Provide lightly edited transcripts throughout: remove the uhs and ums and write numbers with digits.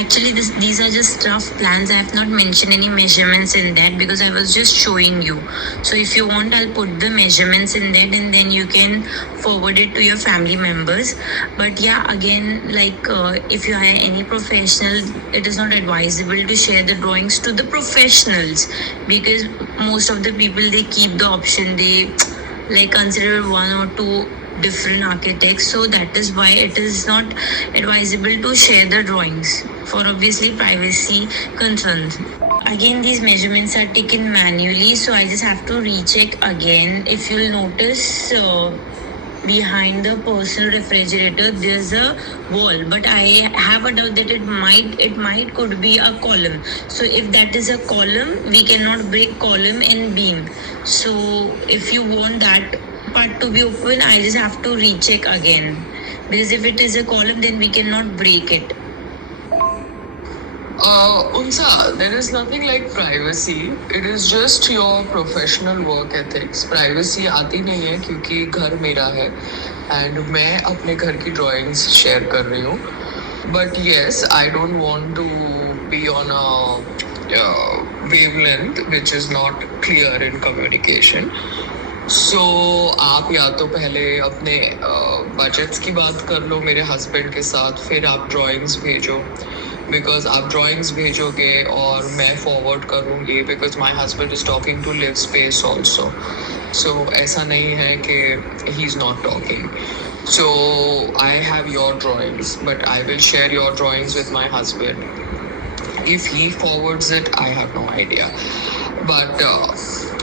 Actually, these are just rough plans. I have not mentioned any measurements in that because I was just showing you. So if you want, I'll put the measurements in that, and then you can forward it to your family members. But yeah, again, like if you hire any professional, it is not advisable to share the drawings to the professionals, because most of the people, they keep the option, they like consider one or two different architects, so that is why it is not advisable to share the drawings for obviously privacy concerns. Again, these measurements are taken manually, so I just have to recheck again. If you'll notice, behind the personal refrigerator there's a wall, but I have a doubt that it might could be a column. So if that is a column, we cannot break column and beam. So if you want that part to be open, I just have to recheck again, because if it is a column, then we cannot break it. Unsa, there is nothing like privacy. It is just your professional work ethics. Privacy आती नहीं है क्योंकि घर मेरा है and मैं अपने घर की drawings share कर रही हूँ. But yes, I don't want to be on a wavelength which is not clear in communication. So आप या तो पहले अपने बजट्स की बात कर लो मेरे हस्बैंड के साथ, फिर आप ड्राइंग्स भेजो, बिकॉज आप ड्राइंग्स भेजोगे और मैं फॉरवर्ड करूँगी, because my husband is talking to live space also. So ऐसा नहीं है कि he is not talking. So I have your drawings, but I will share your drawings with my husband. If he forwards it, I have no idea. But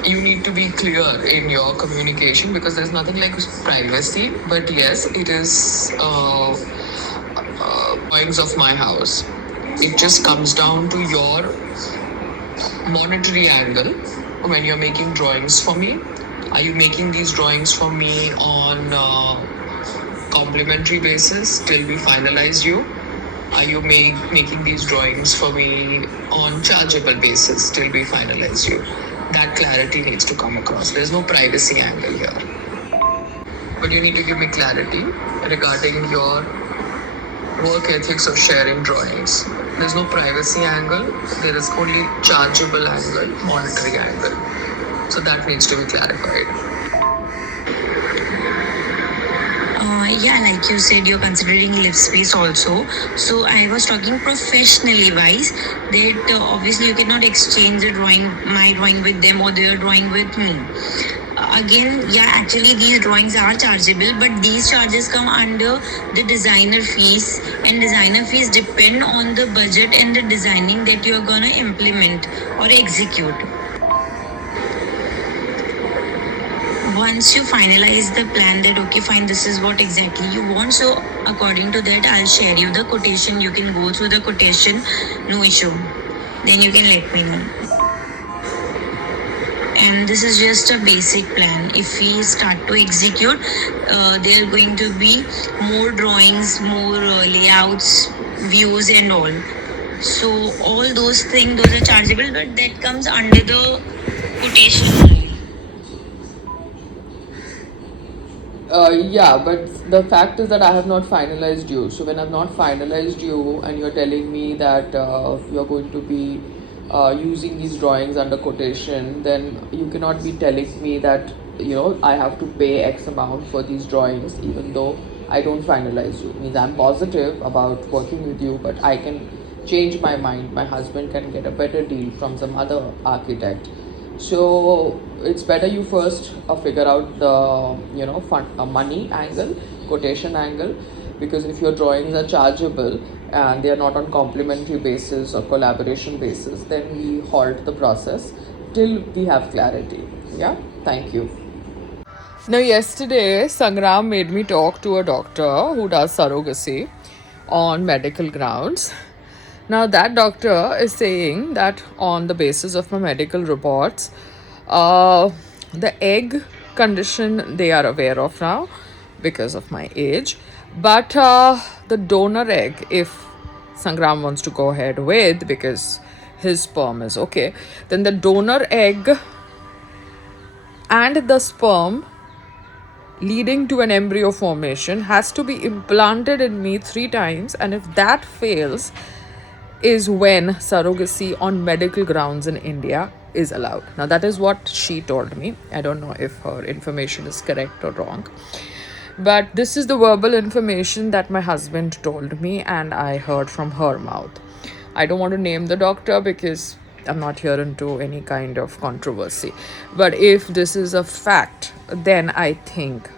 you need to be clear in your communication, because there's nothing like privacy. But yes, it is drawings of my house. It just comes down to your monetary angle when you're making drawings for me. Are you making these drawings for me on complimentary basis till we finalize you? Are you making these drawings for me on chargeable basis till we finalize you? That clarity needs to come across. There's no privacy angle here. But you need to give me clarity regarding your work ethics of sharing drawings. There's no privacy angle. There is only chargeable angle, monetary angle. So that needs to be clarified. Yeah, like you said, you're considering live space also. So I was talking professionally wise, that obviously you cannot exchange my drawing with them or their drawing with me. Again, yeah, actually these drawings are chargeable, but these charges come under the designer fees, and designer fees depend on the budget and the designing that you are gonna implement or execute. Once you finalize the plan that okay fine, this is what exactly you want, so according to that I'll share you the quotation. You can go through the quotation, no issue, then you can let me know. And this is just a basic plan. If we start to execute, there are going to be more drawings, more layouts, views and all. So all those things, those are chargeable, but that comes under the quotation only. Yeah, but the fact is that I have not finalized you. So when I've not finalized you and you're telling me that you're going to be using these drawings under quotation, then you cannot be telling me that I have to pay X amount for these drawings, even though I don't finalize you. Means I'm positive about working with you, but I can change my mind. My husband can get a better deal from some other architect. So it's better you first figure out the money angle, quotation angle, because if your drawings are chargeable and they are not on complimentary basis or collaboration basis, then we halt the process till we have clarity. Yeah, thank you. Now, yesterday, Sangram made me talk to a doctor who does surrogacy on medical grounds. Now, that doctor is saying that on the basis of my medical reports, the egg condition they are aware of now because of my age. But the donor egg, if Sangram wants to go ahead with, because his sperm is okay, then the donor egg and the sperm leading to an embryo formation has to be implanted in me 3 times, and if that fails, is when surrogacy on medical grounds in India is allowed. Now, that is what she told me. I don't know if her information is correct or wrong. But this is the verbal information that my husband told me, and I heard from her mouth. I don't want to name the doctor because I'm not here into any kind of controversy. But if this is a fact, then I think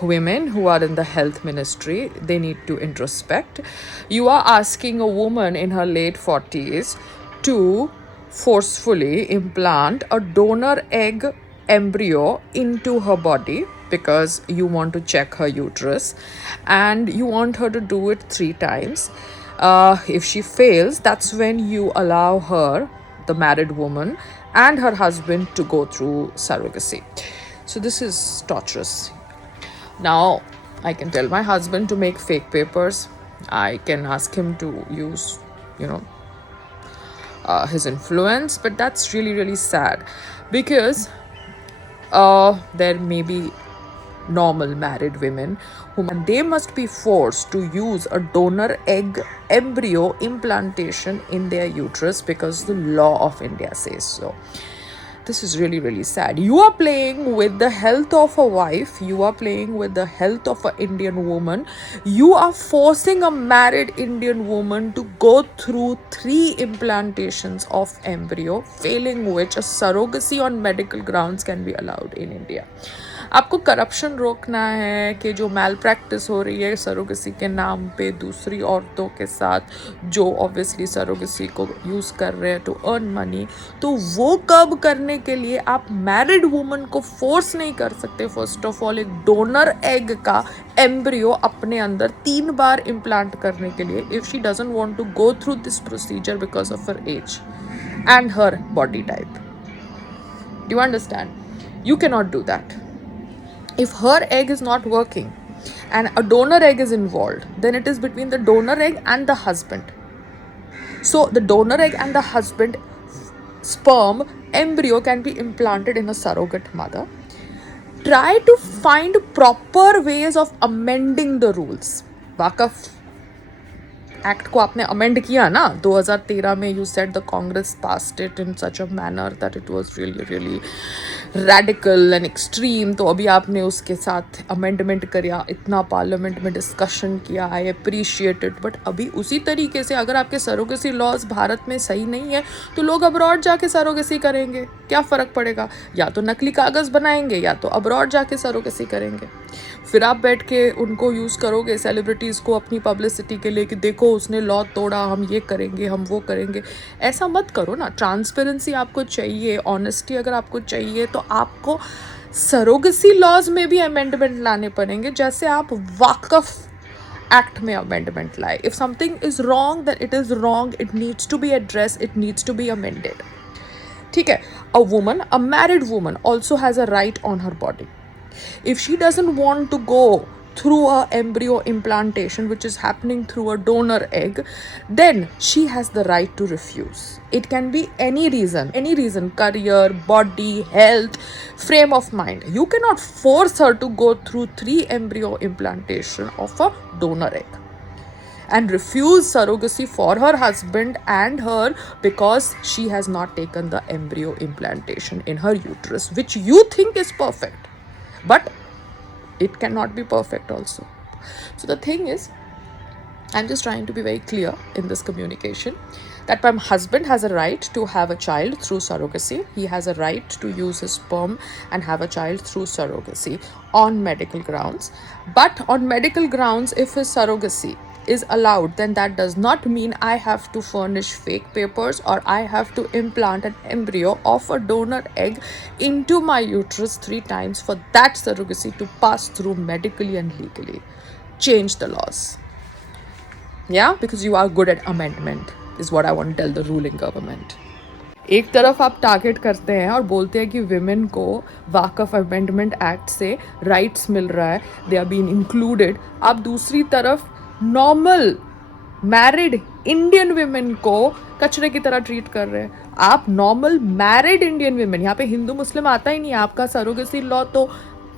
women who are in the health ministry, they need to introspect. You are asking a woman in her late 40s to forcefully implant a donor egg embryo into her body because you want to check her uterus, and you want her to do it 3 times. If she fails, that's when you allow her, the married woman, and her husband to go through surrogacy. So this is torturous. Now, I can tell my husband to make fake papers. I can ask him to use, his influence, but that's really, really sad because there may be normal married women whom they must be forced to use a donor egg embryo implantation in their uterus because the law of India says so. This is really, really sad. You are playing with the health of a wife. You are playing with the health of an Indian woman. You are forcing a married Indian woman to go through 3 implantations of embryo, failing which a surrogacy on medical grounds can be allowed in India. आपको corruption रोकना है कि जो मैल practice हो रही है surrogacy के नाम पे दूसरी औरतों के साथ, जो ऑब्वियसली सरोगेसी को यूज़ कर रहे हैं टू अर्न मनी, तो वो कब करने के लिए आप मैरिड वुमन को फोर्स नहीं कर सकते. फर्स्ट ऑफ ऑल, एक डोनर एग का एम्ब्रियो अपने अंदर 3 बार इम्प्लांट करने के लिए, if she doesn't want to go through this procedure because of her age and her body type. Do you understand? You cannot do that. If her egg is not working and a donor egg is involved, then it is between the donor egg and the husband. So the donor egg and the husband sperm embryo can be implanted in a surrogate mother. Try to find proper ways of amending the rules. Waqf act को आपने amend किया ना 2013 में. You said the Congress passed it in such a manner that it was really really radical and extreme. तो अभी आपने उसके साथ अमेंडमेंट किया, इतना पार्लियामेंट में डिस्कशन किया, आई अप्रिशिएट इट. बट अभी उसी तरीके से अगर आपके सरोगेसी लॉज भारत में सही नहीं है तो लोग अब्रॉड जाके सरोगेसी करेंगे. क्या फ़र्क पड़ेगा? या तो नकली कागज़ बनाएंगे या तो अब्रॉड जाके सरोगेसी करेंगे. फिर आप बैठ के उनको यूज़ करोगे सेलिब्रिटीज़ को अपनी पब्लिसिटी के लिए कि देखो उसने लॉ तोड़ा, हम ये करेंगे, हम वो करेंगे. ऐसा मत करो ना. ट्रांसपेरेंसी आपको चाहिए, ऑनेस्टी अगर आपको चाहिए तो आपको सरोगेसी लॉज में भी अमेंडमेंट लाने पड़ेंगे, जैसे आप वाकफ एक्ट में अमेंडमेंट लाए. If something is wrong then it is wrong, it needs to be address, it needs to be amended. ठीक है. A woman, a married woman also has a right on her body. If she doesn't want to go through a embryo implantation which is happening through a donor egg, then she has the right to refuse. It can be any reason, career, body, health, frame of mind. You cannot force her to go through 3 embryo implantation of a donor egg and refuse surrogacy for her husband and her because she has not taken the embryo implantation in her uterus, which you think is perfect. But it cannot be perfect also. So the thing is, I'm just trying to be very clear in this communication that my husband has a right to have a child through surrogacy. He has a right to use his sperm and have a child through surrogacy on medical grounds. But on medical grounds, if his surrogacy is allowed, then that does not mean I have to furnish fake papers or I have to implant an embryo of a donor egg into my uterus 3 times for that surrogacy to pass through medically and legally. Change the laws. Yeah, because you are good at amendment is what I want to tell the ruling government. एक तरफ आप target करते हैं और बोलते हैं कि women को वाकफ अमेंडमेंट एक्ट से राइट्स मिल रहा है, दे आर बीन इंक्लूडेड. आप दूसरी तरफ नॉर्मल मैरिड इंडियन विमेन को कचरे की तरह ट्रीट कर रहे हैं. आप नॉर्मल मैरिड इंडियन विमेन, यहाँ पे हिंदू मुस्लिम आता ही नहीं है. आपका सरोगेसी लॉ तो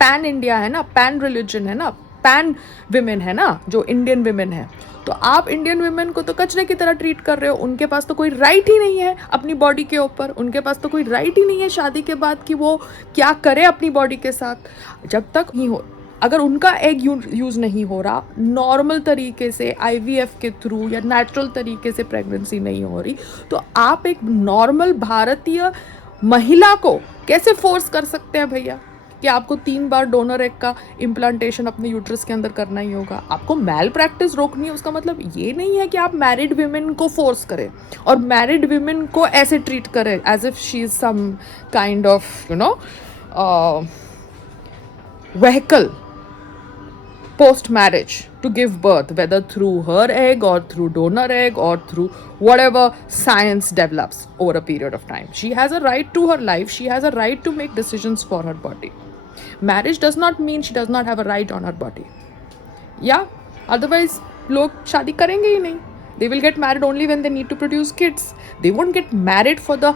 पैन इंडिया है ना, पैन रिलीजन है ना, पैन विमेन है ना, जो इंडियन विमेन है, तो आप इंडियन विमेन को तो कचरे की तरह ट्रीट कर रहे हो। उनके पास तो कोई राइट ही नहीं है अपनी बॉडी के ऊपर, उनके पास तो कोई राइट ही नहीं है शादी के बाद कि वो क्या करे अपनी बॉडी के साथ। जब तक नहीं हो, अगर उनका एग यूज़ नहीं हो रहा नॉर्मल तरीके से IVF के थ्रू या नेचुरल तरीके से प्रेगनेंसी नहीं हो रही, तो आप एक नॉर्मल भारतीय महिला को कैसे फोर्स कर सकते हैं भैया कि आपको 3 बार डोनर एग का इम्प्लांटेशन अपने यूट्रस के अंदर करना ही होगा। आपको मैल प्रैक्टिस रोकनी है, उसका मतलब ये नहीं है कि आप मैरिड विमेन को फोर्स करें और मैरिड विमेन को ऐसे ट्रीट करें as if she is some kind of vehicle post marriage to give birth, whether through her egg or through donor egg or through whatever science develops over a period of time. She has a right to her life, she has a right to make decisions for her body. Marriage does not mean she does not have a right on her body. Yeah, otherwise log shadi karenge hi nahi. They will get married only when they need to produce kids. They won't get married for the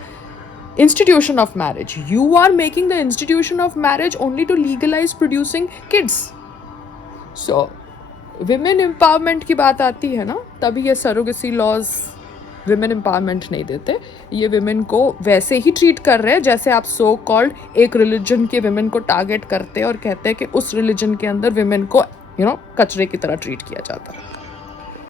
institution of marriage. You are making the institution of marriage only to legalize producing kids. So women empowerment की बात आती है ना, तभी ये surrogacy laws women empowerment नहीं देते, ये women को वैसे ही ट्रीट कर रहे हैं जैसे आप so called एक religion के women को टारगेट करते हैं और कहते हैं कि उस religion के अंदर women को कचरे की तरह ट्रीट किया जाता है।